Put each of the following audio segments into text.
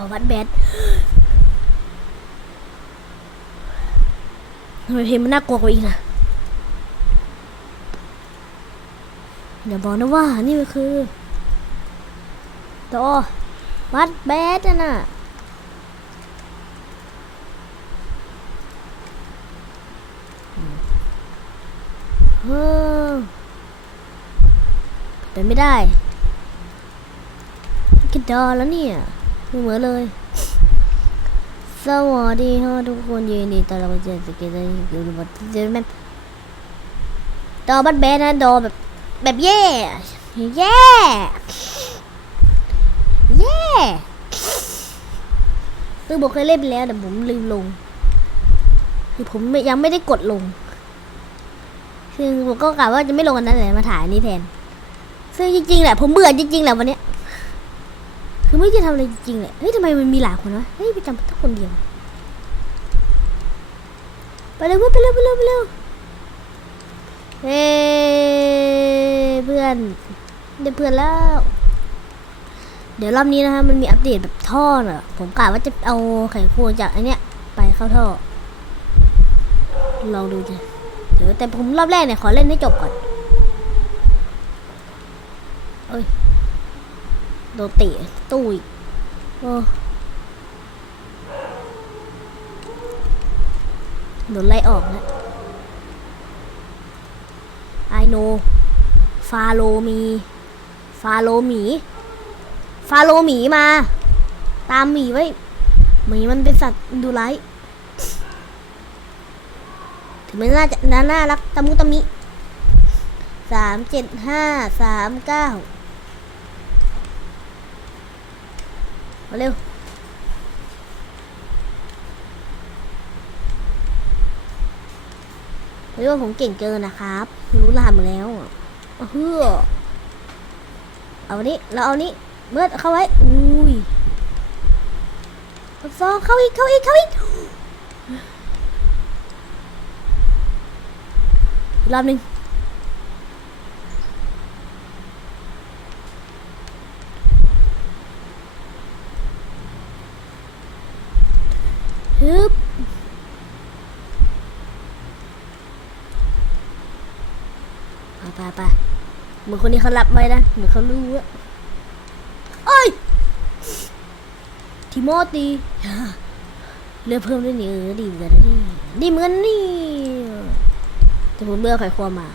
อวัดแบดทำไมเพลงมันน่ากลัวกว่าอีกนะอย่าบอกนะว่า นี่มันคือตัววัดแบดน่ะนะเออเป็นไม่ได้กินดอแล้วเนี่ย เหมือนเลย สวัสดีฮะทุกคนยินดีต้อนรับเข้าสู่สกิลอยู่ในบทเจอแม่ดอบัดแบนนะดอแบบแบบแย่แย่แย่คือบอกเคยเล่นไปแล้วแต่ผมลืมลง คือผมยังไม่ได้กดลงซึ่งผมก็กะว่าจะไม่ลงกันนั้นเลยมาถ่ายนี้แทน ซึ่งจริงๆแหละผมเบื่อจริงๆแหละวันนี้ คือไม่รู้จะทำอะไรจริงๆเลยเฮ้ยทำไมมันมีหลายคนวะเฮ้ยไปจำทุกคนเดียว ไปเร็วเว้ยไปเร็วไปเร็วไปเร็วเฮ้ยเพื่อนได้เพื่อนแล้ว เดี๋ยวรอบนี้นะคะมันมีอัปเดตแบบท่อน่ะ ผมกะว่าจะเอาไข่ควงจากไอเนี้ยไปเข้าท่อ ลองดูจ้ะเดี๋ยวแต่ผมรอบแรกเนี่ยขอเล่นให้จบก่อน เอ้ย ดนเตะตู้อีกโอ้โดนไล่ออกแล้วไอโน ฟาโลมี ฟาโลหมี ฟาโลหมีมา ตามหมีไว้หมีมันเป็นสัตว์ดูไลท์ถึงมันน่าจะน่าน่ารักตะมุตะมิสามเจ็ดห้าสามเก้า มาเร็ว เฮ้ยว่าผมเก่งเกินนะครับ รู้รหัสหมาแล้วอะเอาเฮือเอาอันนี้เราเอานี้เมื่อเข้าไว้ อุ้ยซองเข้าอีก เข้าอีก เข้าอีกอีกรอบหนึ่ง ฮึบไปไปไปเหมือนคนนี้เขารับไว้นะ เหมือนเขารู้อะเอ้ย ทิโมตีเลือกเพิ่มด้วยนี่เออดีเหมือนกันนะนี่ดีเหมือนนี่แต่ผมเลือกไข่ควงมา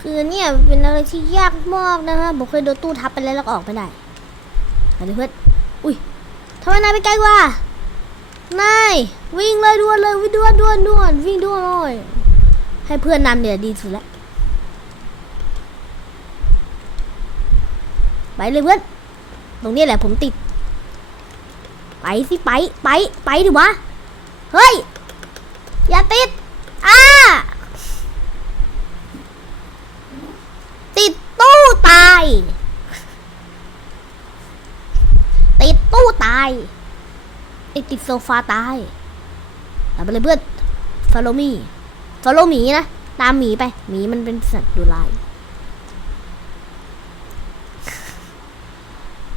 คือเนี่ยเป็นอะไรที่ยากมากนะฮะผมเคยโดนตู้ทับไปแล้วแล้วก็ออกไม่ได้ ไปเลยเพื่อนอุ้ยทำไมนายไปไกลกว่านายวิ่งเลยด่วนเลยวิ่งด่วนด่วนด่วนวิ่งด่วนเลยให้เพื่อนนำเนี่ยดีสุดแล้วไปเลยเพื่อนตรงนี้แหละผมติด ไปสิไปไปไปดิวะเฮ้ยอย่าติดอ้าติดตู้ตาย ตู้ตายไอติดโซฟาตายตามไปเลยเพื่อน follow me follow หมีนะ ตามหมีไปหมีมันเป็นสัตว์ดูลาย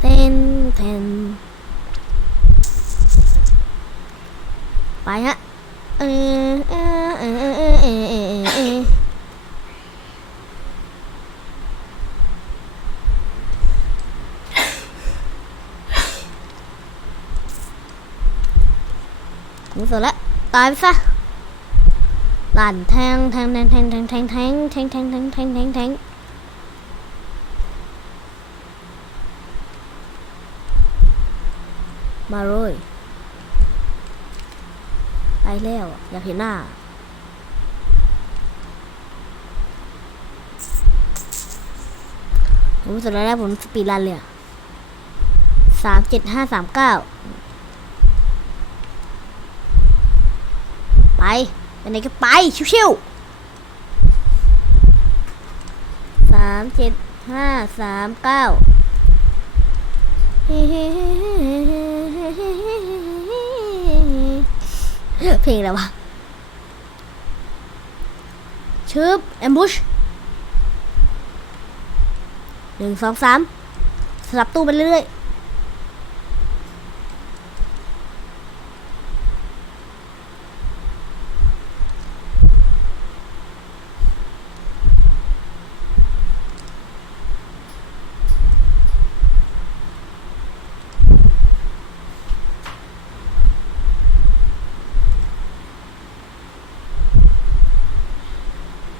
เทนเทนไปฮะเออเออเออเออเออเออเออ รู้สึกแล้วตายไปซะหลั่นแทงแทงแทงแทงแทงแทงแทงแทงแทงแทงแทงแทงแทงมาเลยไปแล้วอยากเห็นหน้าผมสึกแล้วผมสปีดรันเลยอะสามเจ็ดห้าสามเก้า ไปไปไหนก็ไป ชิวๆสามเจ็ดห้าสามเก้าเพลงอะไรวะชึบแอมบูชหนึ่งสองสามสลับตู้ไปเรื่อยโ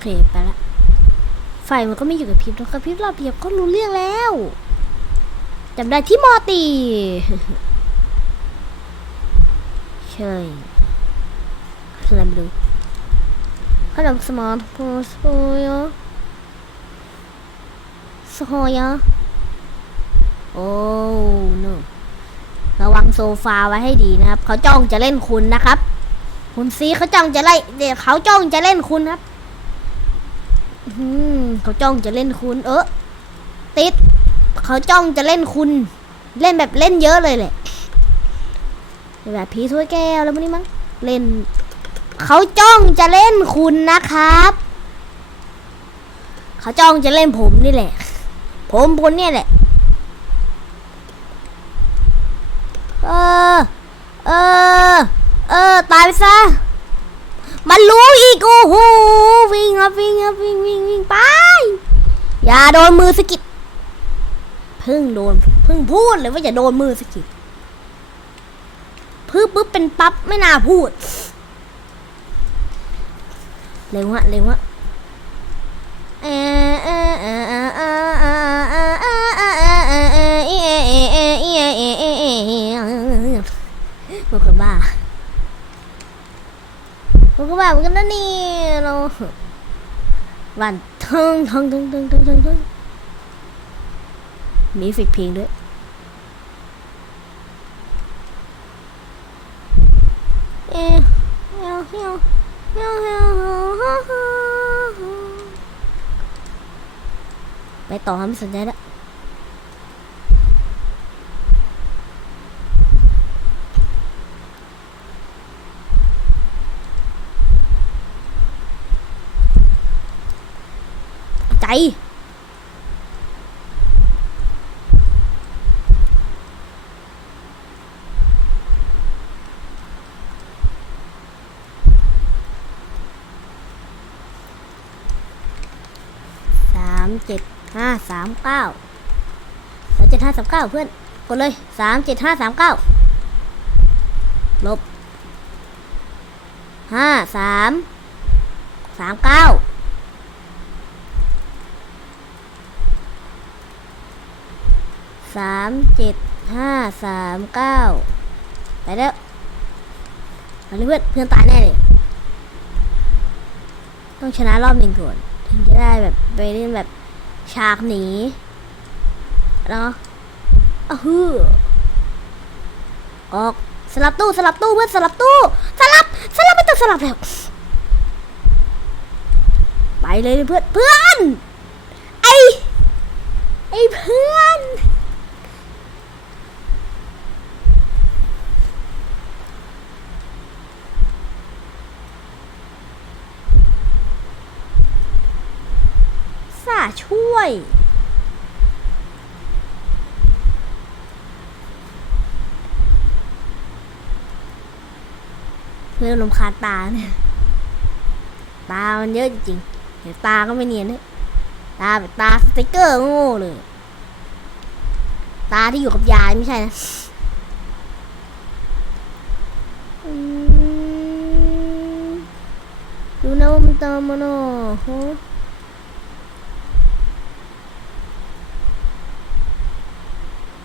เคไปละไฟมันก็ไม่อยู่กับพริบแล้วกับพริบรอบเดียวก็รู้เรื่องแล้วจำได้ที่มอตีใช่คืออะไรไม่รู้ขนมสมอลโพสโยสโฮยโอ้โนระวังโซฟาไว้ให้ดีนะครับ เขาจ้องจะเล่นคุณนะครับ คุณซีเขาจ้องจะไล่เดี๋ยวเขาจ้องจะเล่นคุณครับ เขาจ้องจะเล่นคุณ เออติดเขาจ้องจะเล่นคุณ เล่นแบบเล่นเยอะเลยแหละแบบผีถ้วยแก้วแล้วพวกนี้มั้งเล่น เขาจ้องจะเล่นคุณนะครับ เขาจ้องจะเล่นผมนี่แหละ ผมคนเนี่ยแหละ เออ เออ เออ ตายไปซะ รู้อีกโอ้โหวิ่งครับวิ่งครับวิ่งวิ่งวิ่งไป อย่าโดนมือสะกิดเพิ่งโดนเพิ่งพูดเลยว่าอย่าโดนมือสะกิดพึ่งปุ๊บเป็นปั๊บไม่น่าพูดเร็วฮะเร็วฮะ มันก็แบบกันนะนี่เราวันทึงทึงทึงทึงทึงทึงทึงมีฟิกเพลงด้วยเอ๊ะเฮียวเฮียเฮียเฮียไปต่อไม่สนใจแล้วใจ สามเจ็ดห้าสามเก้าสามเจ็ดห้าสามเก้าเพื่อนกดเลยสามเจ็ดห้าสามเก้าลบห้าสามสามเก้าสามเจ็ดห้าสามเก้าไปแล้วมาเลยเพื่อนเพื่อนตายแน่เลยต้องชนะรอบหนึ่งก่อน จะได้แบบไปเล่นแบบฉากหนีเนาะอ้าวฮือออกสลับตู้สลับตู้เพื่อนสลับตู้สลับสลับไม่ต้องสลับแล้วไปเลยเพื่อนเพื่อนไอไอเพื่อนสา ช่วย เริ่มลำคาญตาเนี่ยตา มันเยอะจริงๆเห็นตาก็ไม่เนียนเนี่ยตาแบบตาสติกเกอร์โง่เลย ตาที่อยู่กับยายไม่ใช่นะดูนะว่ามันตามมาเนาะฮะ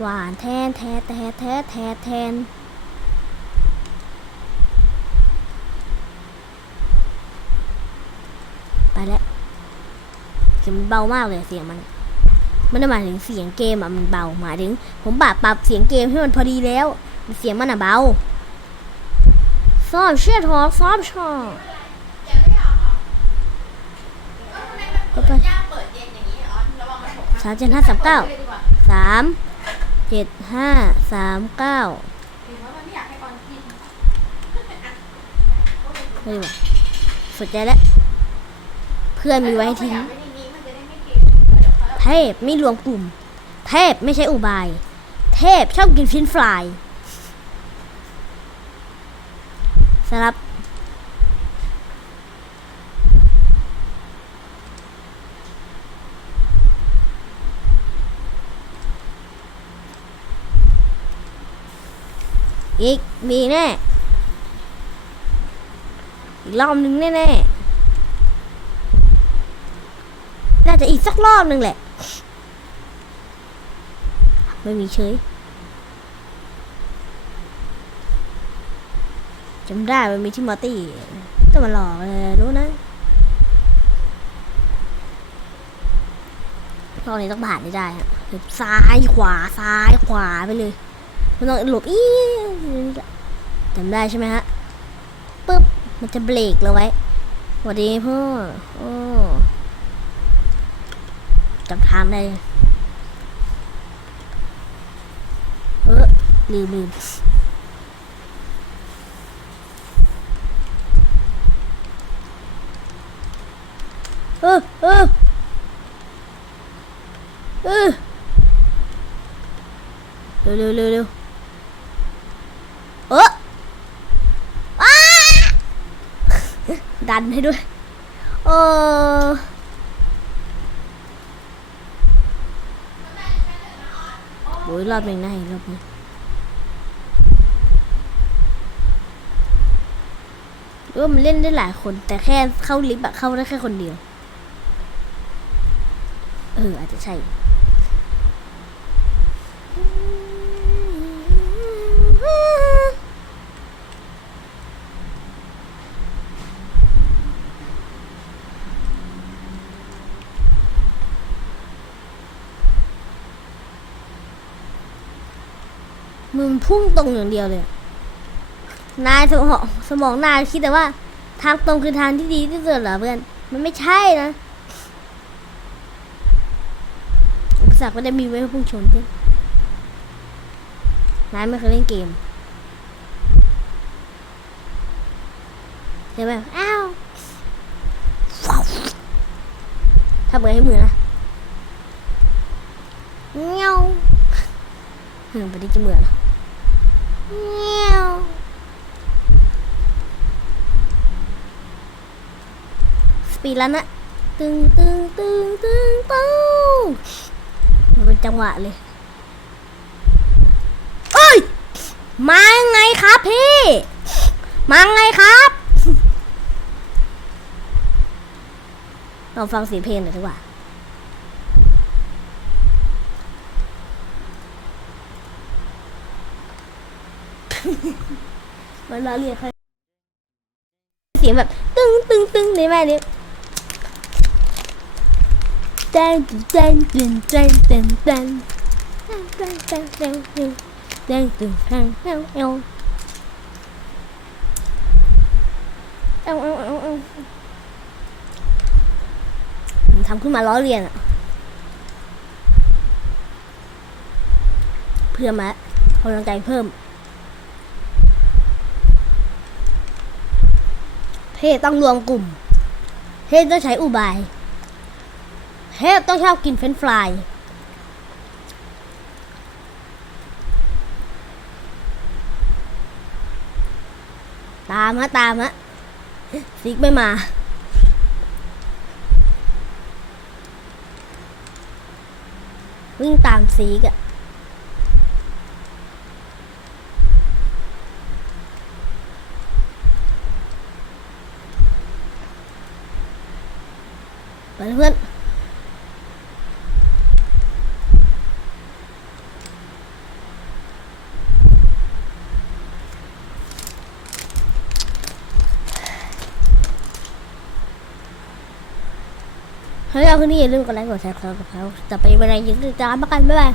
หวานแทนแท้แท้แท้แท้แทนไปแล้วเสียงมันเบามากเลยเสียงมันไม่ได้หมายถึงเสียงเกมอะมันเบาหมายถึง ผมปรับปรับเสียงเกมให้มันพอดีแล้ว เสียงมันอะเบาซ้อมเชื่อทอซ้อมชอเข้าไปสามเจ็ดห้าสามเก้าสาม เจ็ดห้าสามเก้าไม่ดีกว่าสนใจแล้ว เพื่อนมีไว้ทิ้งแถพไม่รวมกลุ่ม เทพไม่ใช่อุบาย เทพชอบกินฟินฟรายสำหรับ อีกมีแน่ อีกรอบหนึ่งแน่ๆน่น่าจะอีกสักรอบหนึ่งแหละ ไม่มีเฉยจำได้มันมีที่มอตี้ต้องมาหลอกเลยรู้นะรอบนี้ต้องผ่านให้ได้ฮะซ้ายขวาซ้ายขวาไปเลย มันต้องหลบอีจำได้ใช่ไหมฮะปึ๊บมันจะเบรกเราไว้สวัสดีพ่อโอ้จำทางได้เลยเออลืมลืมเออเออเออเร็วเร็วเร็วเร็วเอออ้า ดันให้ด้วย เออโอ้ยรอบหนึ่งนะอีกรอบหนึงรือว่ามันเล่นได้หลายคน แต่แค่เข้าลิฟต์อะเข้าได้แค่คนเดียว เออ อาจจะใช่ มึงพุ่งตรงอย่างเดียวเลย นายสมองสมองนายคิดแต่ว่า ทางตรงคือทางที่ดีที่สุดเหรอเพื่อน มันไม่ใช่นะอุปสรรคไม่ได้มีไว้ให้พุ่งชนเพื่อนนายไม่เคยเล่นเกมใช่ไหมอ้าวถ้าเปิดให้มือนะเงี้ยวเฮ้ยไปดิจะเหมือนเงี้ยว สปีดแล้วนะ ตึงตึงตึงตึงตึงมันเป็นจังหวะเลยเอ้ย มาไงครับพี่ มาไงครับลองฟังเสียงเพลงหน่อยดีกว่า มันล้อเลียนเขาเสียงแบบ ตึ้งตึ้งตึ้งในแม่นี้เต้นเต้นเต้นเต้นเต้นเต้นเต้นเต้นเต้นเต้นเต้นตึ้งเต้นเต้นเอวเอวเอวเอวเอวผมทำขึ้นมาล้อเลียนอะเพื่อมากำลังใจเพิ่ม เทพต้องรวมกลุ่ม เทพต้องใช้อุบาย เทพต้องชอบกินเฟรนฟรายตามฮะตามฮะซิกไม่มา วิ่งตามซีกอะ ไปเพื่อนเฮ้ยเอาคืนนี้อย่าลืมกดไลค์กดแชร์กดซับสไครต์จะไปเวลายิงติดตามมากันบ๊ายบาย